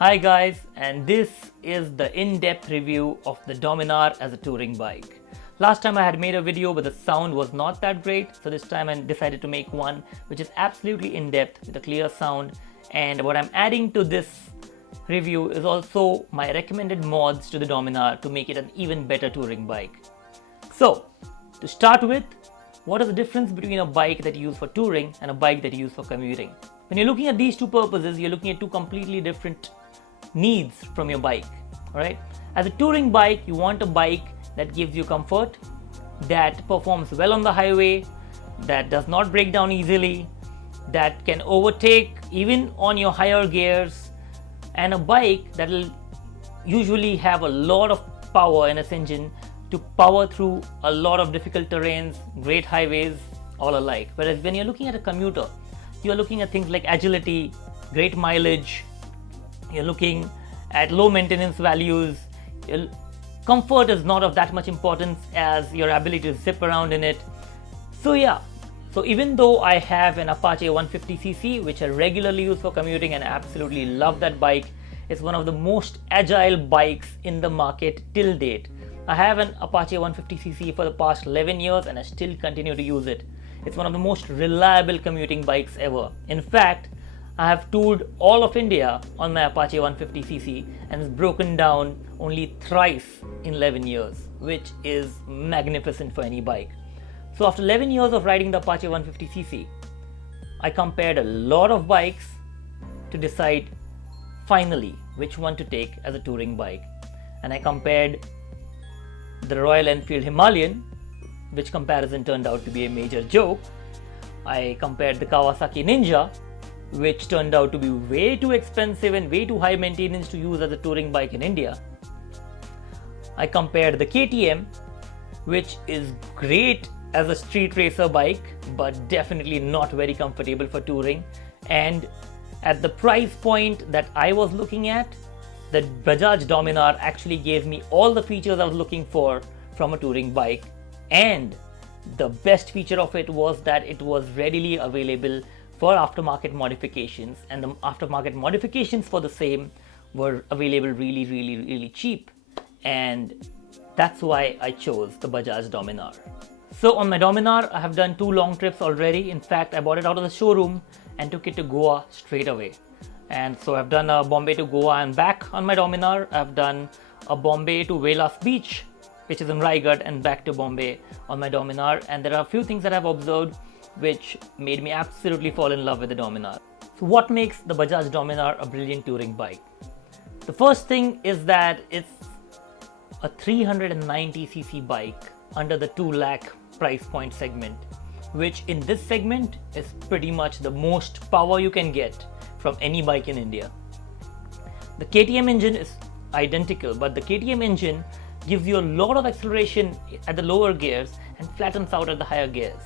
Hi guys, and this is the in-depth review of the Dominar as a touring bike. Last time I had made a video but the sound was not that great, so this time I decided to make one which is absolutely in-depth with a clear sound, and what I'm adding to this review is also my recommended mods to the Dominar to make it an even better touring bike. So, to start with, what is the difference between a bike that you use for touring and a bike that you use for commuting? When you're looking at these two purposes, you're looking at two completely different needs from your bike. Alright, as a touring bike, you want a bike that gives you comfort, that performs well on the highway, that does not break down easily, that can overtake even on your higher gears, and a bike that will usually have a lot of power in its engine to power through a lot of difficult terrains, great highways, all alike. Whereas when you're looking at a commuter, you're looking at things like agility, great mileage, you're looking at low maintenance values. Comfort is not of that much importance as your ability to zip around in it. So even though I have an Apache 150cc which I regularly use for commuting and I absolutely love that bike, it's one of the most agile bikes in the market till date. I have an Apache 150cc for the past 11 years and I still continue to use it. It's one of the most reliable commuting bikes ever. In fact, I have toured all of India on my Apache 150cc and it's broken down only thrice in 11 years, which is magnificent for any bike. So after 11 years of riding the Apache 150cc, I compared a lot of bikes to decide finally which one to take as a touring bike. And I compared the Royal Enfield Himalayan, which comparison turned out to be a major joke. I compared the Kawasaki Ninja, which turned out to be way too expensive and way too high maintenance to use as a touring bike in India. I compared the KTM, which is great as a street racer bike, but definitely not very comfortable for touring. And at the price point that I was looking at, the Bajaj Dominar actually gave me all the features I was looking for from a touring bike. And the best feature of it was that it was readily available for aftermarket modifications, and the aftermarket modifications for the same were available really cheap, and that's why I chose the Bajaj Dominar. So on my Dominar, I have done 2 long trips already. In fact, I bought it out of the showroom and took it to Goa straight away. And so I've done a Bombay to Goa and back on my Dominar. I've done a Bombay to Velas Beach, which is in Raigad, and back to Bombay on my Dominar. And there are a few things that I've observed which made me absolutely fall in love with the Dominar. So what makes the Bajaj Dominar a brilliant touring bike? The first thing is that it's a 390cc bike under the 2 lakh price point segment, which in this segment is pretty much the most power you can get from any bike in India. The KTM engine is identical, but the KTM engine gives you a lot of acceleration at the lower gears and flattens out at the higher gears,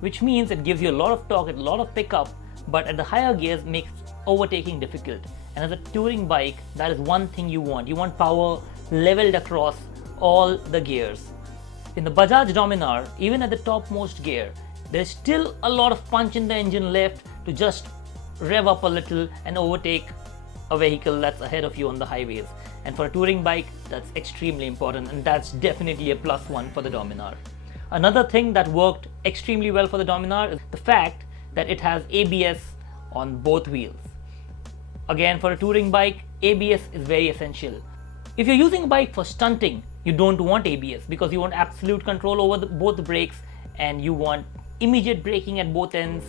which means it gives you a lot of torque, a lot of pickup, but at the higher gears makes overtaking difficult. And as a touring bike, that is one thing you want. You want power leveled across all the gears. In the Bajaj Dominar, even at the topmost gear, there's still a lot of punch in the engine left to just rev up a little and overtake a vehicle that's ahead of you on the highways. And for a touring bike, that's extremely important, and that's definitely a +1 for the Dominar. Another thing that worked extremely well for the Dominar is the fact that it has ABS on both wheels. Again, for a touring bike, ABS is very essential. If you're using a bike for stunting, you don't want ABS because you want absolute control over both the brakes and you want immediate braking at both ends.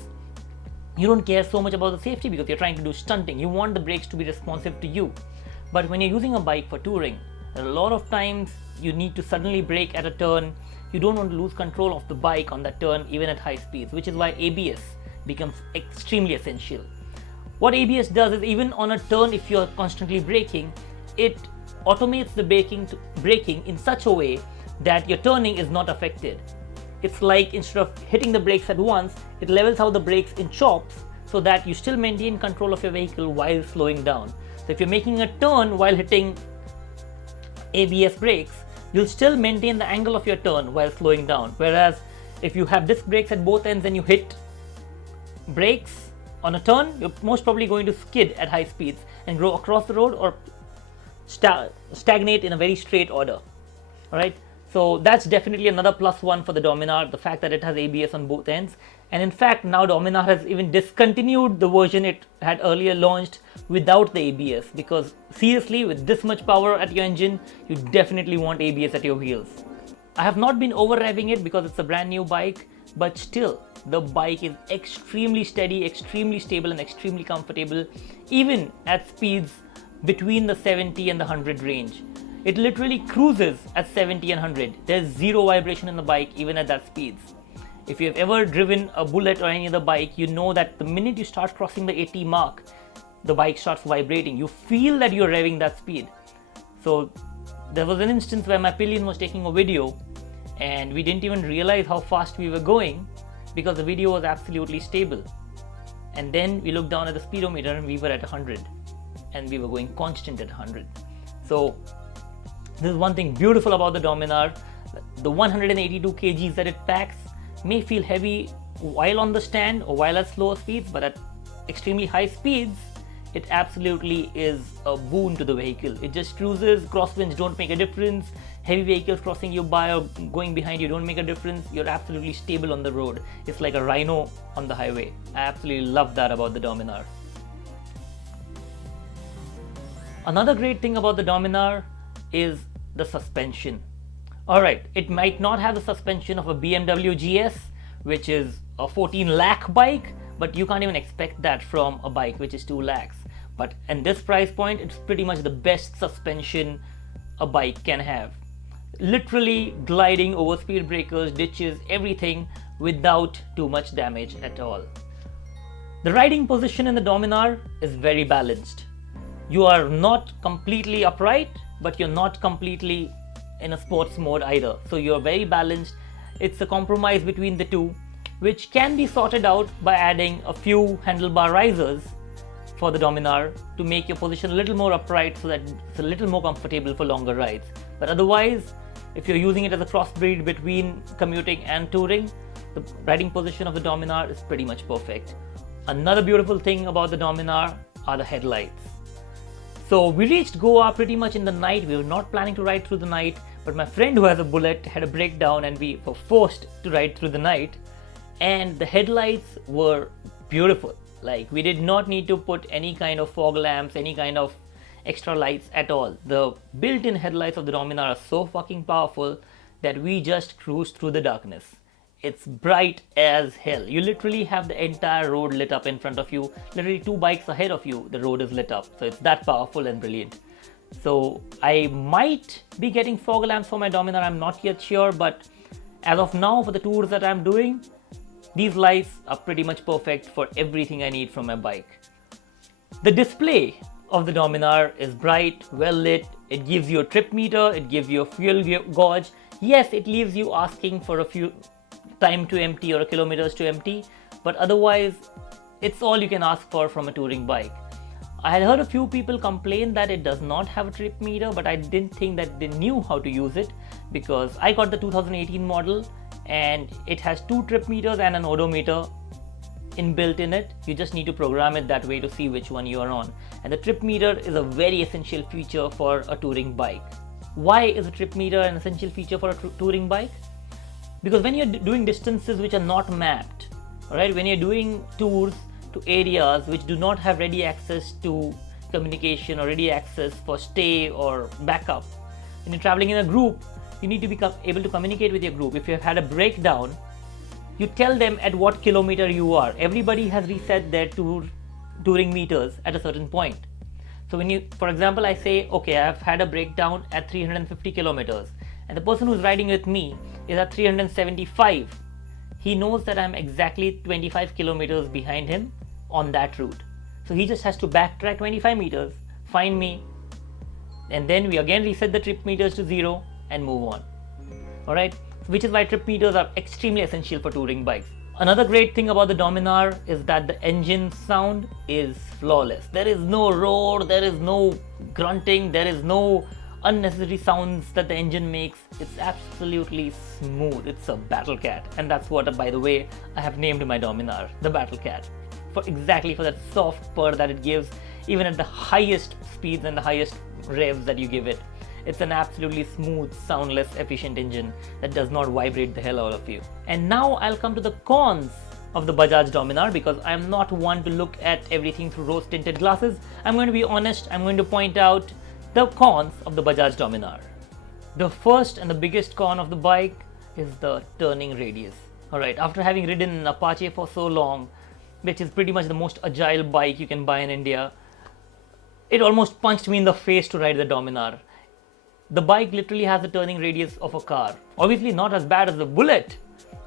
You don't care so much about the safety because you're trying to do stunting. You want the brakes to be responsive to you. But when you're using a bike for touring, a lot of times you need to suddenly brake at a turn. You don't want to lose control of the bike on that turn even at high speeds, which is why ABS becomes extremely essential. What ABS does is, even on a turn, if you're constantly braking, it automates the braking in such a way that your turning is not affected. It's like instead of hitting the brakes at once, it levels out the brakes in chops so that you still maintain control of your vehicle while slowing down. So if you're making a turn while hitting ABS brakes, you'll still maintain the angle of your turn while slowing down. Whereas if you have disc brakes at both ends and you hit brakes, on a turn, you're most probably going to skid at high speeds and go across the road or stagnate in a very straight order. Alright, so that's definitely another plus one for the Dominar, the fact that it has ABS on both ends. And in fact, now Dominar has even discontinued the version it had earlier launched without the ABS, because seriously, with this much power at your engine, you definitely want ABS at your wheels. I have not been over revving it because it's a brand new bike, but still, the bike is extremely steady, extremely stable and extremely comfortable, even at speeds between the 70 and the 100 range. It literally cruises at 70 and 100. There's zero vibration in the bike even at that speeds. If you've ever driven a Bullet or any other bike, you know that the minute you start crossing the 80 mark, the bike starts vibrating. You feel that you're revving that speed. So there was an instance where my pillion was taking a video and we didn't even realize how fast we were going because the video was absolutely stable. And then we looked down at the speedometer and we were at 100 and we were going constant at 100. So this is one thing beautiful about the Dominar. The 182 kgs that it packs may feel heavy while on the stand or while at slower speeds, but at extremely high speeds, it absolutely is a boon to the vehicle. It just cruises, crosswinds don't make a difference, heavy vehicles crossing you by or going behind you don't make a difference. You're absolutely stable on the road. It's like a rhino on the highway. I absolutely love that about the Dominar. Another great thing about the Dominar is the suspension. Alright, it might not have the suspension of a BMW GS, which is a 14 lakh bike, but you can't even expect that from a bike which is 2 lakhs. But in this price point, it's pretty much the best suspension a bike can have. Literally gliding over speed breakers, ditches, everything without too much damage at all. The riding position in the Dominar is very balanced. You are not completely upright, but you're not completely in a sports mode either. So you're very balanced. It's a compromise between the two, which can be sorted out by adding a few handlebar risers for the Dominar to make your position a little more upright so that it's a little more comfortable for longer rides. But otherwise, if you're using it as a crossbreed between commuting and touring, the riding position of the Dominar is pretty much perfect. Another beautiful thing about the Dominar are the headlights. So we reached Goa pretty much in the night. We were not planning to ride through the night, but my friend who has a Bullet had a breakdown and we were forced to ride through the night. And the headlights were beautiful. Like, we did not need to put any kind of fog lamps, any kind of extra lights at all. The built-in headlights of the Dominar are so fucking powerful that we just cruised through the darkness. It's bright as hell. You literally have the entire road lit up in front of you. Literally 2 bikes ahead of you, the road is lit up. So it's that powerful and brilliant. So I might be getting fog lamps for my Dominar, I'm not yet sure, but as of now, for the tours that I'm doing, these lights are pretty much perfect for everything I need from my bike. The display of the Dominar is bright, well lit. It gives you a trip meter, it gives you a fuel gauge. Yes, it leaves you asking for a few time to empty or kilometers to empty, but otherwise it's all you can ask for from a touring bike. I had heard a few people complain that it does not have a trip meter, but I didn't think that they knew how to use it, because I got the 2018 model and it has 2 trip meters and an odometer inbuilt in it. You just need to program it that way to see which one you are on. And the trip meter is a very essential feature for a touring bike. Why is a trip meter an essential feature for a touring bike? Because when you're doing distances which are not mapped, alright, when you're doing tours to areas which do not have ready access to communication or ready access for stay or backup, when you're traveling in a group, you need to be able to communicate with your group. If you have had a breakdown, you tell them at what kilometer you are. Everybody has reset their touring meters at a certain point. So when you, for example, I say, okay, I have had a breakdown at 350 kilometers and the person who's riding with me is at 375. He knows that I'm exactly 25 kilometers behind him on that route. So he just has to backtrack 25 meters, find me, and then we again reset the trip meters to 0 and move on. Alright, which is why trip meters are extremely essential for touring bikes. Another great thing about the Dominar is that the engine sound is flawless. There is no roar, there is no grunting, there is no unnecessary sounds that the engine makes. It's absolutely smooth. It's a battle cat, and that's what, by the way, I have named my Dominar, the battle cat. for that soft purr that it gives even at the highest speeds and the highest revs that you give it. It's an absolutely smooth, soundless, efficient engine that does not vibrate the hell out of you. And now I'll come to the cons of the Bajaj Dominar, because I'm not one to look at everything through rose tinted glasses. I'm going to be honest. I'm going to point out the cons of the Bajaj Dominar. The first and the biggest con of the bike is the turning radius. Alright, after having ridden an Apache for so long, which is pretty much the most agile bike you can buy in India, it almost punched me in the face to ride the Dominar. The bike literally has the turning radius of a car. Obviously not as bad as the Bullet,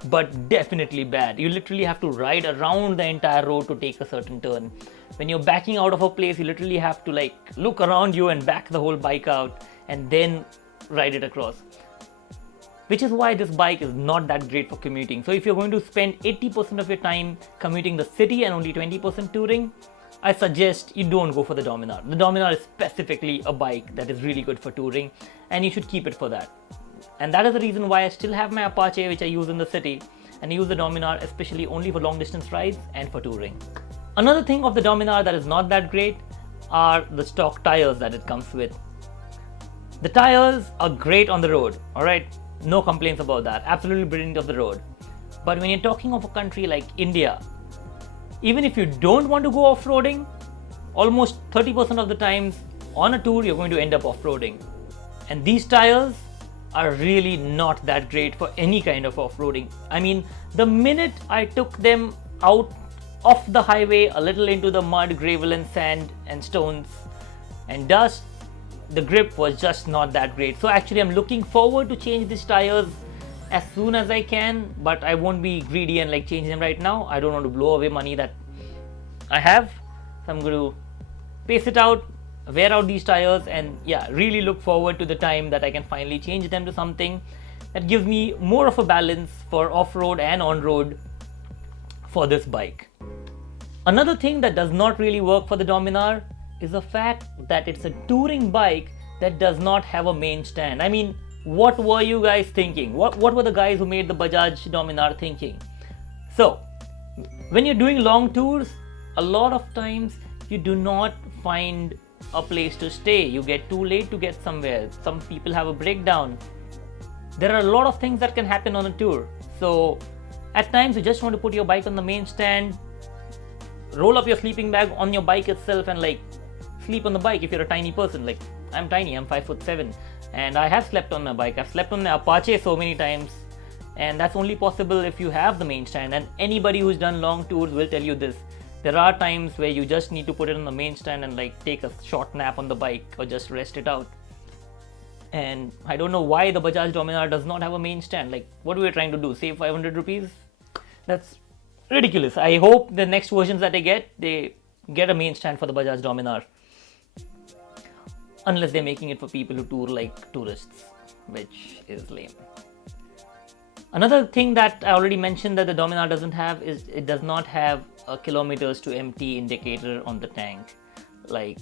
but definitely bad. You literally have to ride around the entire road to take a certain turn. When you're backing out of a place, you literally have to like look around you and back the whole bike out and then ride it across. Which is why this bike is not that great for commuting. So if you're going to spend 80% of your time commuting the city and only 20% touring, I suggest you don't go for the Dominar. The Dominar is specifically a bike that is really good for touring, and you should keep it for that. And that is the reason why I still have my Apache, which I use in the city, and I use the Dominar especially only for long distance rides and for touring. Another thing of the Dominar that is not that great are the stock tires that it comes with. The tires are great on the road, alright? No complaints about that. Absolutely brilliant off the road. But when you're talking of a country like India, even if you don't want to go off-roading, almost 30% of the times on a tour you're going to end up off-roading. And these tires are really not that great for any kind of off-roading. I mean, the minute I took them out off the highway, a little into the mud, gravel and sand and stones and dust, the grip was just not that great. So actually I'm looking forward to change these tires as soon as I can, but I won't be greedy and like change them right now. I don't want to blow away money that I have. So I'm going to pace it out, wear out these tires, and yeah, really look forward to the time that I can finally change them to something that gives me more of a balance for off-road and on-road for this bike. Another thing that does not really work for the Dominar is the fact that it's a touring bike that does not have a main stand. I mean, what were you guys thinking? What were the guys who made the Bajaj Dominar thinking? So, when you're doing long tours, a lot of times you do not find a place to stay. You get too late to get somewhere. Some people have a breakdown. There are a lot of things that can happen on a tour. So, at times you just want to put your bike on the main stand, roll up your sleeping bag on your bike itself and like sleep on the bike if you're a tiny person. Like, I'm tiny, I'm 5'7", and I have slept on my bike. I've slept on the Apache so many times, and that's only possible if you have the main stand. And anybody who's done long tours will tell you this. There are times where you just need to put it on the main stand and like take a short nap on the bike or just rest it out. And I don't know why the Bajaj Dominar does not have a main stand. Like, what are we trying to do? Save 500 rupees? That's ridiculous. I hope the next versions that they get a main stand for the Bajaj Dominar. Unless they're making it for people who tour like tourists, which is lame. Another thing that I already mentioned that the Dominar doesn't have is it does not have a kilometers to empty indicator on the tank. Like,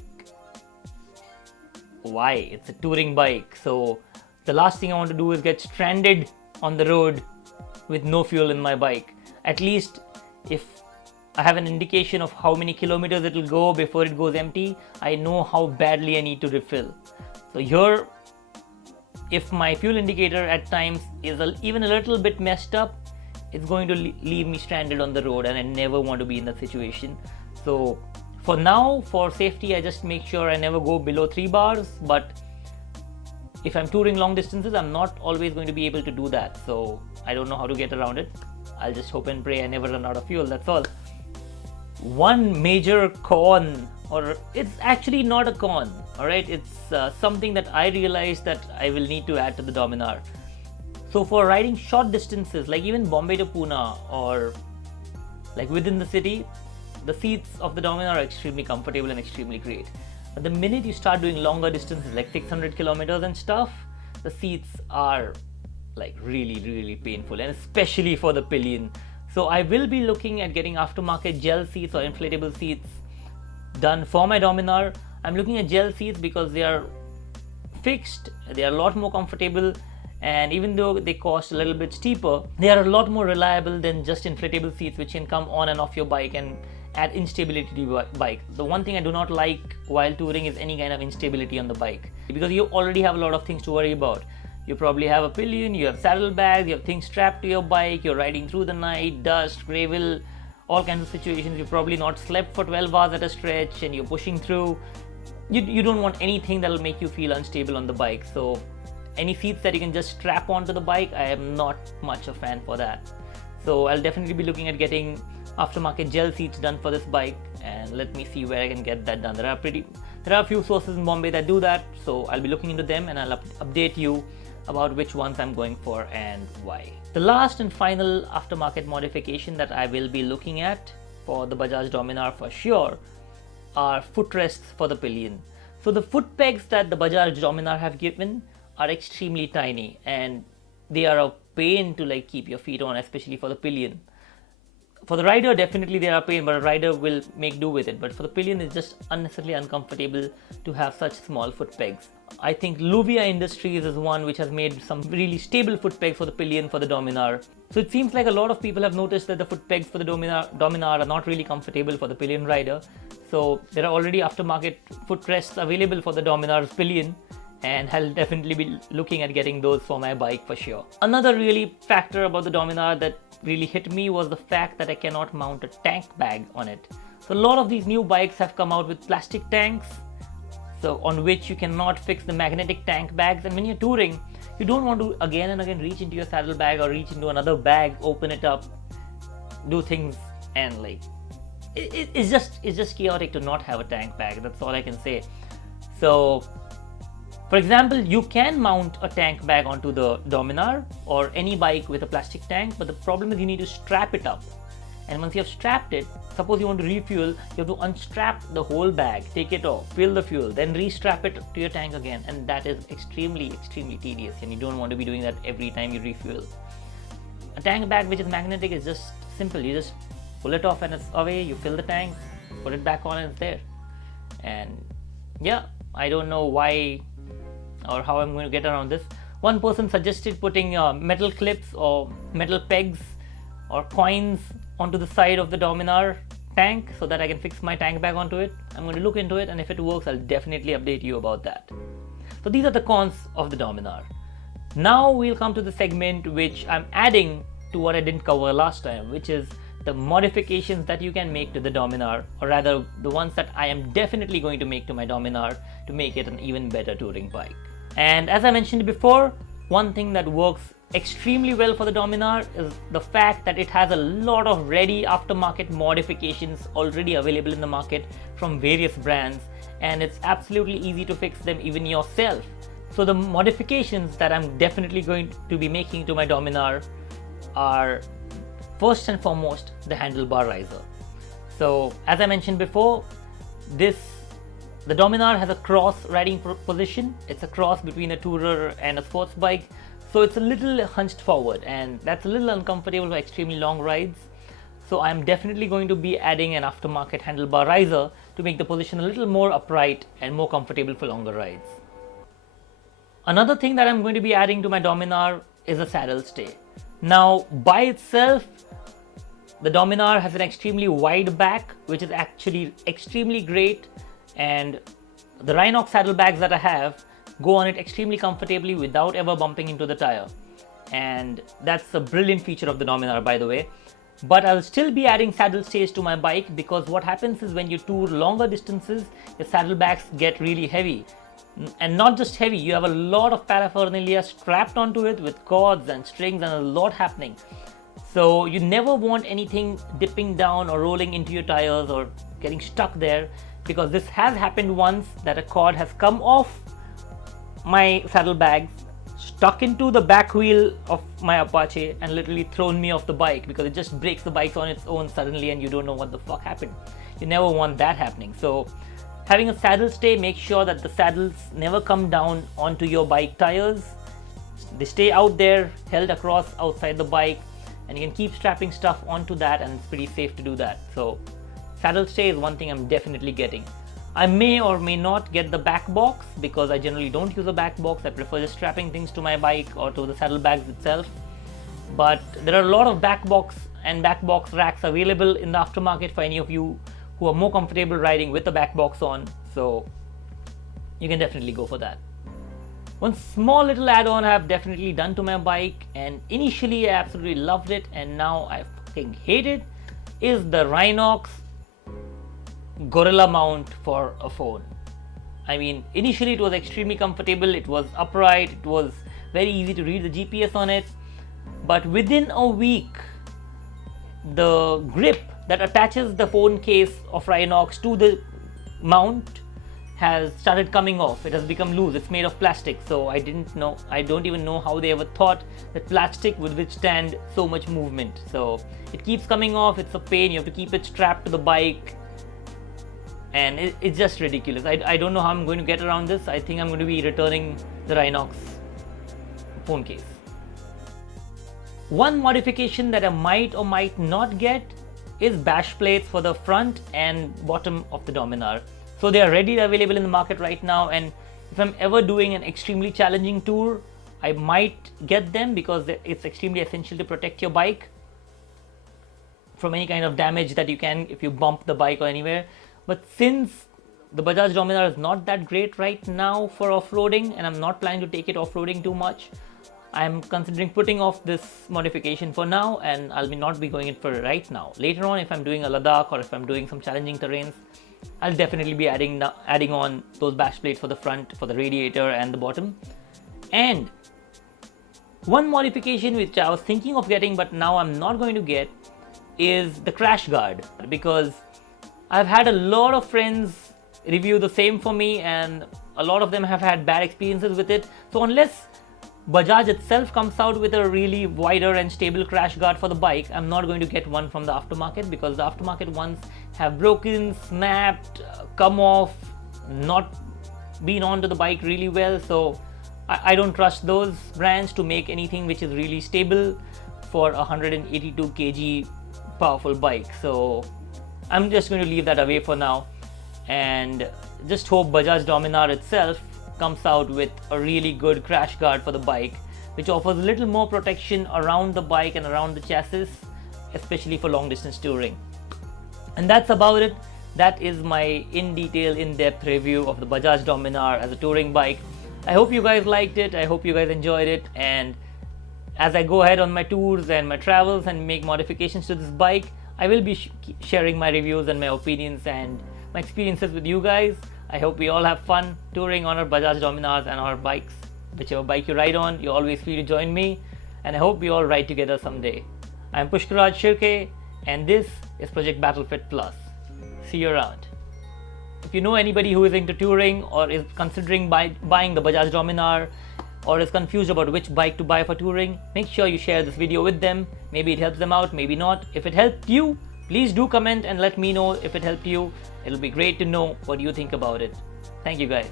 why? It's a touring bike. So the last thing I want to do is get stranded on the road with no fuel in my bike. At least if I have an indication of how many kilometers it will go before it goes empty, I know how badly I need to refill. So here, if my fuel indicator at times is even a little bit messed up, it's going to leave me stranded on the road, and I never want to be in that situation. So for now, for safety, I just make sure I never go below 3 bars, but if I'm touring long distances, I'm not always going to be able to do that. So I don't know how to get around it. I'll just hope and pray I never run out of fuel, that's all. One major con, or it's actually not a con, alright, it's something that I realized that I will need to add to the Dominar. So for riding short distances, like even Bombay to Pune or like within the city, the seats of the Dominar are extremely comfortable and extremely great. But the minute you start doing longer distances like 600 kilometers and stuff, the seats are like really painful, and especially for the pillion. So I will be looking at getting aftermarket gel seats or inflatable seats done for my Dominar. I'm looking at gel seats because they are fixed, they are a lot more comfortable, and even though they cost a little bit steeper, they are a lot more reliable than just inflatable seats which can come on and off your bike and add instability to your bike. The one thing I do not like while touring is any kind of instability on the bike, because you already have a lot of things to worry about. You probably have a pillion, you have saddlebags, you have things strapped to your bike, you're riding through the night, dust, gravel, all kinds of situations. You've probably not slept for 12 hours at a stretch and you're pushing through. You don't want anything that will make you feel unstable on the bike. So any seats that you can just strap onto the bike, I am not much a fan for that. So I'll definitely be looking at getting aftermarket gel seats done for this bike, and let me see where I can get that done. There are a few sources in Bombay that do that, so I'll be looking into them and I'll update you about which ones I'm going for and why. The last and final aftermarket modification that I will be looking at for the Bajaj Dominar for sure are footrests for the pillion. So the foot pegs that the Bajaj Dominar have given are extremely tiny, and they are a pain to keep your feet on, especially for the pillion. For the rider, definitely they are a pain, but a rider will make do with it. But for the pillion, it's just unnecessarily uncomfortable to have such small foot pegs. I think Luvia Industries is one which has made some really stable foot pegs for the pillion for the Dominar. So it seems like a lot of people have noticed that the foot pegs for the Dominar are not really comfortable for the pillion rider. So there are already aftermarket footrests available for the Dominar's pillion, and I'll definitely be looking at getting those for my bike for sure. Another really factor about the Dominar that really hit me was the fact that I cannot mount a tank bag on it. So a lot of these new bikes have come out with plastic tanks, so on which you cannot fix the magnetic tank bags, and when you're touring, you don't want to again and again reach into your saddlebag or reach into another bag, open it up, do things, and it's just chaotic to not have a tank bag. That's all I can say. So for example, you can mount a tank bag onto the Dominar or any bike with a plastic tank, but the problem is you need to strap it up. And once you have strapped it, suppose you want to refuel, you have to unstrap the whole bag, take it off, fill the fuel, then restrap it to your tank again, and that is extremely tedious, and you don't want to be doing that every time you refuel. A tank bag which is magnetic is just simple. You just pull it off and it's away, you fill the tank, put it back on and it's there. And yeah, I don't know why or how I'm going to get around this. One person suggested putting metal clips or metal pegs or coins onto the side of the Dominar tank so that I can fix my tank bag onto it. I'm going to look into it, and if it works, I'll definitely update you about that. So these are the cons of the Dominar. Now we'll come to the segment which I'm adding to what I didn't cover last time, which is the modifications that you can make to the Dominar, or rather the ones that I am definitely going to make to my Dominar to make it an even better touring bike. And as I mentioned before, one thing that works extremely well for the Dominar is the fact that it has a lot of ready aftermarket modifications already available in the market from various brands, and it's absolutely easy to fix them even yourself. So the modifications that I'm definitely going to be making to my Dominar are first and foremost the handlebar riser. So as I mentioned before, the Dominar has a cross riding position. It's a cross between a tourer and a sports bike, so it's a little hunched forward, and that's a little uncomfortable for extremely long rides. So I'm definitely going to be adding an aftermarket handlebar riser to make the position a little more upright and more comfortable for longer rides. Another thing that I'm going to be adding to my Dominar is a saddle stay. Now by itself, the Dominar has an extremely wide back, which is actually extremely great, and the Rhinox saddlebags that I have go on it extremely comfortably without ever bumping into the tire, and that's a brilliant feature of the Dominar, by the way. But I'll still be adding saddle stays to my bike, because what happens is when you tour longer distances, your saddlebags get really heavy. And not just heavy, you have a lot of paraphernalia strapped onto it with cords and strings and a lot happening. So you never want anything dipping down or rolling into your tires or getting stuck there, because this has happened once, that a cord has come off my saddlebags, stuck into the back wheel of my Apache, and literally thrown me off the bike, because it just breaks the bike on its own suddenly and you don't know what the fuck happened. You never want that happening. So having a saddle stay makes sure that the saddles never come down onto your bike tires. They stay out there, held across outside the bike, and you can keep strapping stuff onto that, and it's pretty safe to do that. So saddle stay is one thing I'm definitely getting. I may or may not get the back box, because I generally don't use a back box. I prefer just strapping things to my bike or to the saddlebags itself. But there are a lot of back box and back box racks available in the aftermarket for any of you who are more comfortable riding with the back box on, so you can definitely go for that. One small little add-on I have definitely done to my bike, and initially I absolutely loved it and now I fucking hate it, is the Rhinox Gorilla mount for a phone. I mean, initially it was extremely comfortable, it was upright, it was very easy to read the GPS on it, but within a week the grip that attaches the phone case of Rhinox to the mount has started coming off. It has become loose. It's made of plastic, so I don't even know how they ever thought that plastic would withstand so much movement. So it keeps coming off, it's a pain, you have to keep it strapped to the bike, and it's just ridiculous. I don't know how I'm going to get around this. I think I'm going to be returning the Rhinox phone case. One modification that I might or might not get is bash plates for the front and bottom of the Dominar. So they are ready, available in the market right now, and if I'm ever doing an extremely challenging tour, I might get them because it's extremely essential to protect your bike from any kind of damage that you can if you bump the bike or anywhere. But since the Bajaj Dominar is not that great right now for off-roading, and I'm not planning to take it off-roading too much, I'm considering putting off this modification for now, and I'll not be going in for it right now. Later on, if I'm doing a Ladakh or if I'm doing some challenging terrains, I'll definitely be adding on those bash plates for the front, for the radiator and the bottom. And one modification which I was thinking of getting but now I'm not going to get is the crash guard, because I've had a lot of friends review the same for me and a lot of them have had bad experiences with it. So unless Bajaj itself comes out with a really wider and stable crash guard for the bike, I'm not going to get one from the aftermarket, because the aftermarket ones have broken, snapped, come off, not been onto the bike really well. So I don't trust those brands to make anything which is really stable for a 182 kg powerful bike. So I'm just going to leave that away for now and just hope Bajaj Dominar itself comes out with a really good crash guard for the bike, which offers a little more protection around the bike and around the chassis, especially for long distance touring. And that's about it. That is my in-depth review of the Bajaj Dominar as a touring bike. I hope you guys liked it. I hope you guys enjoyed it. And as I go ahead on my tours and my travels and make modifications to this bike, I will be sharing my reviews and my opinions and my experiences with you guys. I hope we all have fun touring on our Bajaj Dominars and our bikes. Whichever bike you ride on, you're always free to join me, and I hope we all ride together someday. I'm Pushkraj Shirke, and this is Project Battlefit Plus. See you around. If you know anybody who is into touring or is considering buying the Bajaj Dominar or is confused about which bike to buy for touring, make sure you share this video with them. Maybe it helps them out, maybe not. If it helped you, please do comment and let me know if it helped you. It'll be great to know what you think about it. Thank you guys.